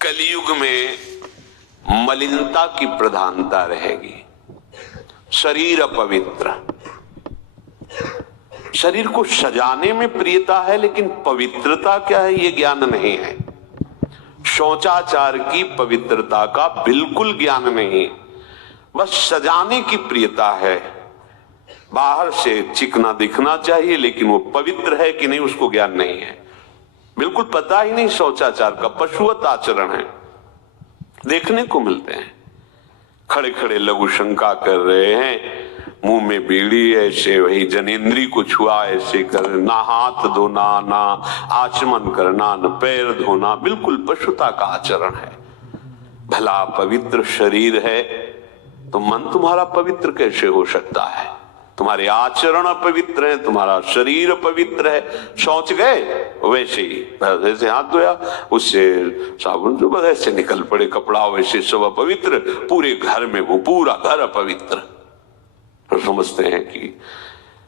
कलियुग में मलिनता की प्रधानता रहेगी। शरीर अपवित्र, शरीर को सजाने में प्रियता है, लेकिन पवित्रता क्या है ये ज्ञान नहीं है। शौचाचार की पवित्रता का बिल्कुल ज्ञान नहीं, बस सजाने की प्रियता है। बाहर से चिकना दिखना चाहिए, लेकिन वो पवित्र है कि नहीं उसको ज्ञान नहीं है। बिल्कुल पता ही नहीं शौचाचार का, पशुवत आचरण है। देखने को मिलते हैं खड़े खड़े लघु शंका कर रहे हैं, मुंह में बीड़ी ऐसे, वही जनेंद्री को छुआ ऐसे कर, ना हाथ धोना, ना आचमन करना, न पैर धोना, बिल्कुल पशुता का आचरण है। भला पवित्र शरीर है तो मन तुम्हारा पवित्र कैसे हो सकता है? तुम्हारे आचरण अपवित्र है, तुम्हारा शरीर पवित्र है। शौच गए वैसे ही, जैसे हाथ धोया उससे साबुन जो वैसे निकल पड़े कपड़ा, वैसे सब अपवित्र, पूरे घर में वो पूरा घर अपवित्र। तो समझते हैं कि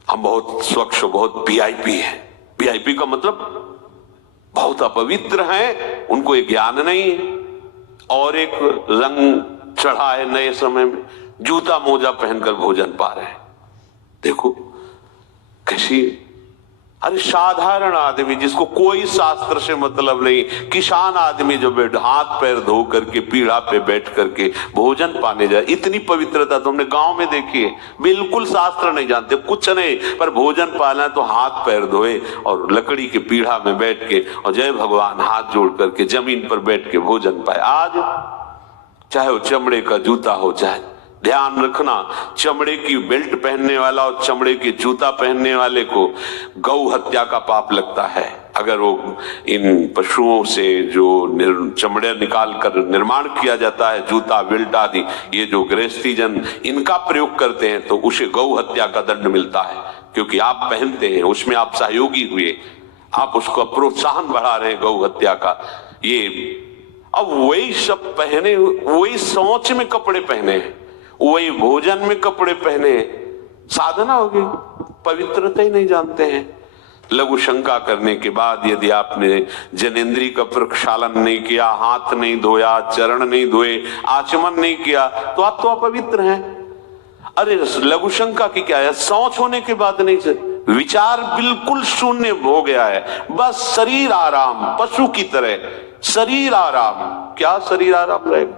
हम बहुत स्वच्छ, बहुत वीआईपी है। वीआईपी का मतलब बहुत अपवित्र हैं, उनको ये ज्ञान नहीं है। और एक रंग चढ़ा है नए समय में, जूता मोजा पहनकर भोजन पा रहे हैं। देखो कैसी, अरे साधारण आदमी जिसको कोई शास्त्र से मतलब नहीं, किसान आदमी जो बैठ हाथ पैर धो करके पीढ़ा पे बैठ करके भोजन पाने जाए, इतनी पवित्रता तुमने गांव में देखी है? बिल्कुल शास्त्र नहीं जानते, कुछ नहीं, पर भोजन पाना है तो हाथ पैर धोए और लकड़ी के पीढ़ा में बैठ के और जय भगवान हाथ जोड़ करके जमीन पर बैठ के भोजन पाए। आज चाहे वो चमड़े का जूता हो, चाहे, ध्यान रखना, चमड़े की बेल्ट पहनने वाला और चमड़े के जूता पहनने वाले को गौ हत्या का पाप लगता है। अगर वो इन पशुओं से जो चमड़े निकाल कर निर्माण किया जाता है, जूता बेल्ट आदि, ये जो गृहस्थी जन इनका प्रयोग करते हैं, तो उसे गौ हत्या का दंड मिलता है। क्योंकि आप पहनते हैं, उसमें आप सहयोगी हुए, आप उसको प्रोत्साहन बढ़ा रहे हैं गौ हत्या का। ये अब वही सब पहने, वही सोच में कपड़े पहने, वही भोजन में कपड़े पहने, साधना होगी, पवित्रता ही नहीं जानते हैं। लघु शंका करने के बाद यदि आपने जनेंद्री का प्रक्षालन नहीं किया, हाथ नहीं धोया, चरण नहीं धोए, आचमन नहीं किया, तो आप तो अपवित्र हैं। अरे लघु शंका की क्या है, शौच होने के बाद नहीं से विचार बिल्कुल शून्य हो गया है, बस शरीर आराम, पशु की तरह शरीर आराम। क्या शरीर आराम रहेगा?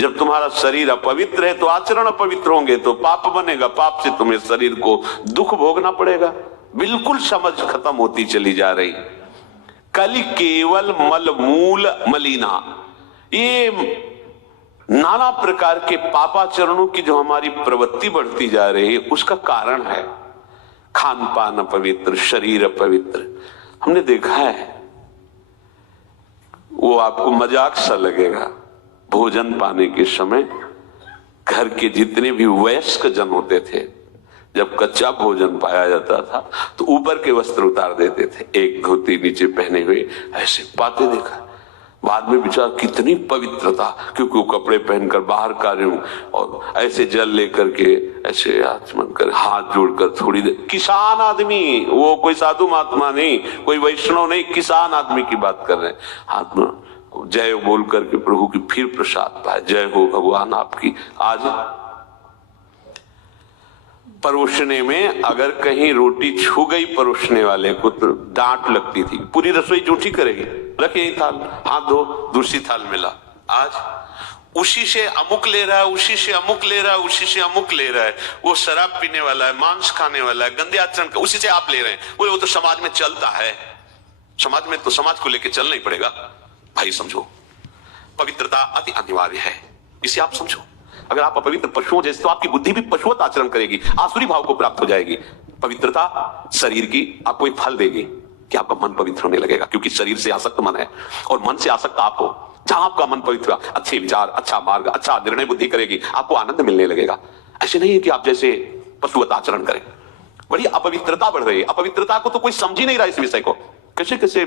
जब तुम्हारा शरीर अपवित्र है तो आचरण अपवित्र होंगे, तो पाप बनेगा, पाप से तुम्हें शरीर को दुख भोगना पड़ेगा। बिल्कुल समझ खत्म होती चली जा रही। कलि केवल मल मूल मलिना, ये नाना प्रकार के पापाचरणों की जो हमारी प्रवृत्ति बढ़ती जा रही है, उसका कारण है खान पान अपवित्र, शरीर अपवित्र। हमने देखा है, वो आपको मजाक सा लगेगा, भोजन पाने के समय घर के जितने भी वयस्क जन होते थे, जब कच्चा भोजन पाया जाता था तो ऊपर के वस्त्र उतार देते थे, एक धोती नीचे पहने हुए ऐसे पाते देखा। बाद में विचार कितनी पवित्रता, क्योंकि वो कपड़े पहनकर बाहर कार्य हूं और ऐसे जल लेकर के ऐसे आचमन कर हाथ जोड़कर थोड़ी देर। किसान आदमी, वो कोई साधु महात्मा नहीं, कोई वैष्णव नहीं, किसान आदमी की बात कर रहे हैं। हाथ में जय बोल करके प्रभु की फिर प्रसाद पाए, जय हो भगवान आपकी। आज परोसने में अगर कहीं रोटी छू गई परोसने वाले को तो डांट लगती थी, पूरी रसोई जूठी करेगी, रखे ही थाल, हाथ धो, दूसरी थाल मिला। आज उसी से अमुक ले रहा है, उसी से अमुक ले रहा है, उसी से अमुक ले रहा है। वो शराब पीने वाला है, मांस खाने वाला है, गंदे आचरण का, उसी से आप ले रहे हैं। वो तो समाज में चलता है, समाज में तो समाज को लेकर चलना ही पड़ेगा। भाई समझो, पवित्रता अति अनिवार्य है, इसे आप समझो। अगर आप अपवित्र पशुओं जैसे, तो आपकी बुद्धि भी पशुवत आचरण करेगी, आसुरी भाव को प्राप्त हो जाएगी। पवित्रता शरीर की आपको एक फल देगी कि आपका मन पवित्र होने लगेगा, क्योंकि शरीर से आसक्त मन है और मन से आसक्त आप हो। जहां आपका मन पवित्र, अच्छे विचार, अच्छा मार्ग, अच्छा निर्णय बुद्धि करेगी, आपको आनंद मिलने लगेगा। ऐसे नहीं है कि आप जैसे पशुवत आचरण करें। बड़ी अपवित्रता बढ़ रही है, अपवित्रता को तो कोई समझ ही नहीं रहा इस विषय को। कैसे कैसे,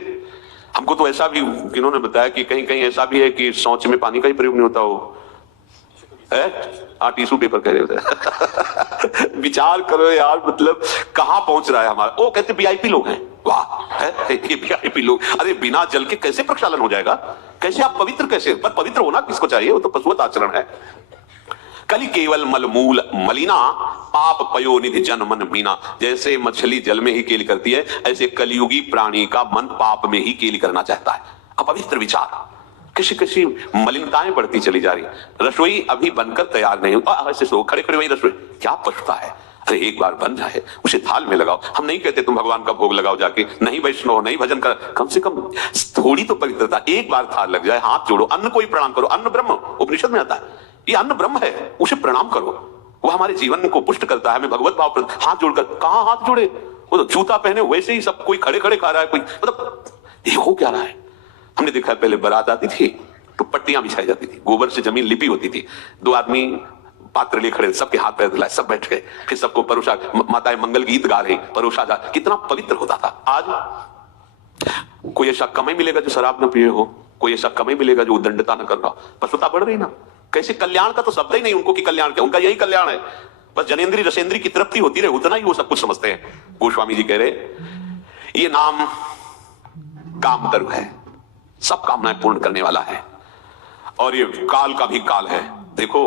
हमको तो ऐसा भी इन्होंने बताया कि कहीं कहीं ऐसा भी है कि शौच में पानी का ही प्रयोग नहीं होता हो, टिश्यू पेपर कह रहे होते विचार करो यार, मतलब कहां पहुंच रहा है हमारा। वो कहते वीआईपी लोग हैं, वाह है ये वीआईपी लोग। अरे बिना जल के कैसे प्रक्षालन हो जाएगा, कैसे आप पवित्र, कैसे? पर पवित्र होना किसको चाहिए, वो तो पशुवत आचरण है। कली केवल मलमूल मलिना पाप पयो निधि जन मन मीना। जैसे मछली जल में ही केली करती है, ऐसे कलियुगी प्राणी का मन पाप में ही केली करना चाहता है। अपवित्र विचार, किसी किसी मलिनताएं बढ़ती चली जा रही। रसोई अभी बनकर तैयार नहीं हुआ, ऐसे सो खड़े खड़े वही रसोई, क्या पछता है। अरे एक बार बन जाए उसे थाल में लगाओ। हम नहीं कहते तुम भगवान का भोग लगाओ जाके, नहीं वैष्णव नहीं भजन कर, कम से कम थोड़ी तो पवित्रता। एक बार थाल लग जाए, हाथ जोड़ो, अन्न को ही प्रणाम करो। अन्न ब्रह्म, उपनिषद में आता है ये अन्न ब्रह्म है, उसे प्रणाम करो। वो हमारे जीवन को पुष्ट करता है, हमें भगवत भाव। हाथ जोड़कर, कहां हाथ जोड़े, वो तो जूता पहने वैसे ही सब कोई खड़े खड़े खा रहा है, कोई मतलब ये हो क्या रहा है। हमने देखा है पहले बारात आती थी तो पट्टियां बिछाई जाती थी, गोबर से जमीन लिपी होती थी, दो आदमी पात्र लिए खड़े, सबके हाथ पैर धुलाए, सब बैठ गए, फिर सबको परोसा, माताएं मंगल गीत गा रही, परोसा जा, कितना पवित्र होता था। आज कोई ऐसा कमाई मिलेगा जो शराब न पिए हो, कोई ऐसा कमाई मिलेगा जो उद्दंडता न कर रहा, पशुता बढ़ रही ना। कैसे कल्याण का तो शब्द ही नहीं उनको कि कल्याण क्या, उनका यही कल्याण है, बस जनेन्द्रीय रसेंद्रीय की तृप्ति होती रहे, उतना ही वो सब कुछ समझते हैं। गोस्वामी जी कह रहे ये नाम काम तरु है, सब कामनाएं पूर्ण करने वाला है, और ये काल का भी काल है। देखो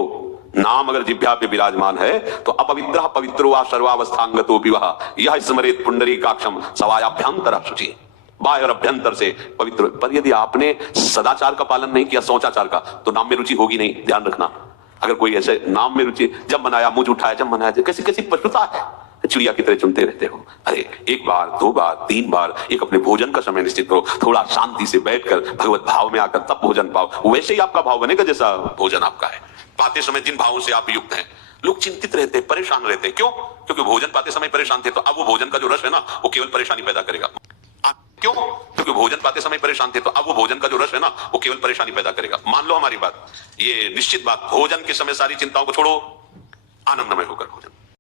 नाम अगर जिह्वा पे विराजमान है तो अपवित्र पवित्रो वा सर्वावस्थांगतो विवाह यह स्मरेत पुंडरीकाक्षम सवायाभ्यंतर शुचि। बाह्य और अभ्यंतर से पवित्र। पर यदि आपने सदाचार का पालन नहीं किया, शौचाचार का, तो नाम में रुचि होगी नहीं, ध्यान रखना। अगर कोई ऐसे नाम में रुचि, जब मनाया मुझ उठाया, जब मनाया, कैसी कैसी पशुता है, चिड़िया की तरह चुनते रहते हो। अरे एक बार, दो बार, तीन बार, एक अपने भोजन का समय निश्चित करो, थोड़ा शांति से बैठकर भगवत भाव में आकर तब भोजन पाओ, वैसे ही आपका भाव बनेगा जैसा भोजन आपका है। पाते समय जिन भावों से आप युक्त हैं, लोग चिंतित रहते, परेशान रहते, क्यों? क्योंकि भोजन पाते समय परेशान थे, तो अब वो भोजन का जो रस है ना, वो केवल परेशानी पैदा करेगा। क्यों? क्योंकि भोजन पाते समय परेशान थे, तो अब वो भोजन का जो रस है ना, वो केवल परेशानी पैदा करेगा। मान लो हमारी बात, ये निश्चित बात, भोजन के समय सारी चिंताओं को छोड़ो, आनंदमय होकर भोजन